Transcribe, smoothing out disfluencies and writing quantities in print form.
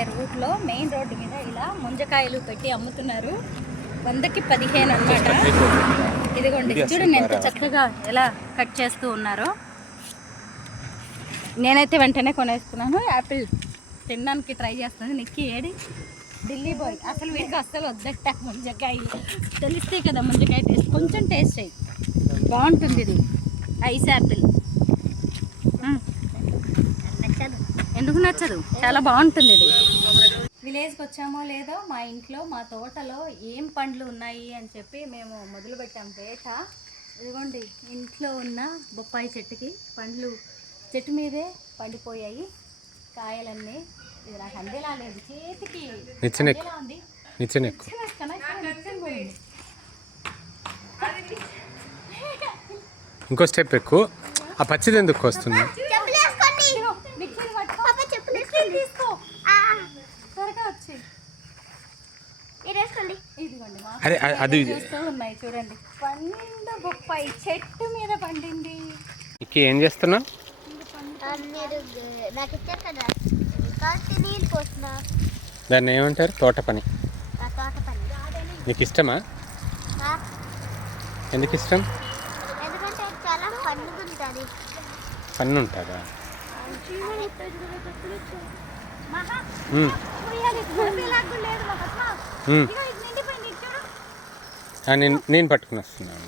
వెళ్ళే రూట్లో main road మీద ఇలా ముంజకాయలు పెట్టి అమ్ముతున్నారు. 100కి 15 అన్నమాట. ఇదిగోండి చూడండి ఎంత చక్కగా ఎలా కట్ చేస్తూ ఉన్నారో. నేనైతే వెంటనే కొనేసుకున్నాను. యాపిల్ తినడానికి ట్రై చేస్తున్నాను. నిక్కి ఏడి ఢిల్లీ బాయ్ అసలు వీడికి అస్సలు వద్దట ముంజకాయలు. తెలిస్తే కదా ముంజకాయ టేస్ట్. కొంచెం టేస్ట్ అయ్యి బాగుంటుంది. ఇది ఐస్ యాపిల్. ఎందుకు నచ్చదు? చాలా బాగుంటుంది ఇది. విలేజ్కి వచ్చామో లేదో మా ఇంట్లో మా తోటలో ఏం పండ్లు ఉన్నాయి అని చెప్పి మేము మొదలుపెట్టాం వేట. ఇదిగోండి ఇంట్లో ఉన్న బొప్పాయి చెట్టుకి పండ్లు చెట్టు మీదే పండిపోయాయి కాయలన్నీ. ఇది నాకు అందేలా లేదు చేతికి ఉంది. ఇంకో స్టెప్ ఎక్కువ. ఆ పచ్చిది ఎందుకు వస్తుంది? అరే అది ఉన్నాయి చూడండి. పండు బొప్పాయి చెట్టు మీద పండింది. ఇంకే ఏం చేస్తున్నావు? దాన్ని ఏమంటారు? తోట పని. నీకు ఇష్టమా? ఎందుకు ఇష్టం? పన్ను ఉంటుందా? నేను పట్టుకుని వస్తున్నాను.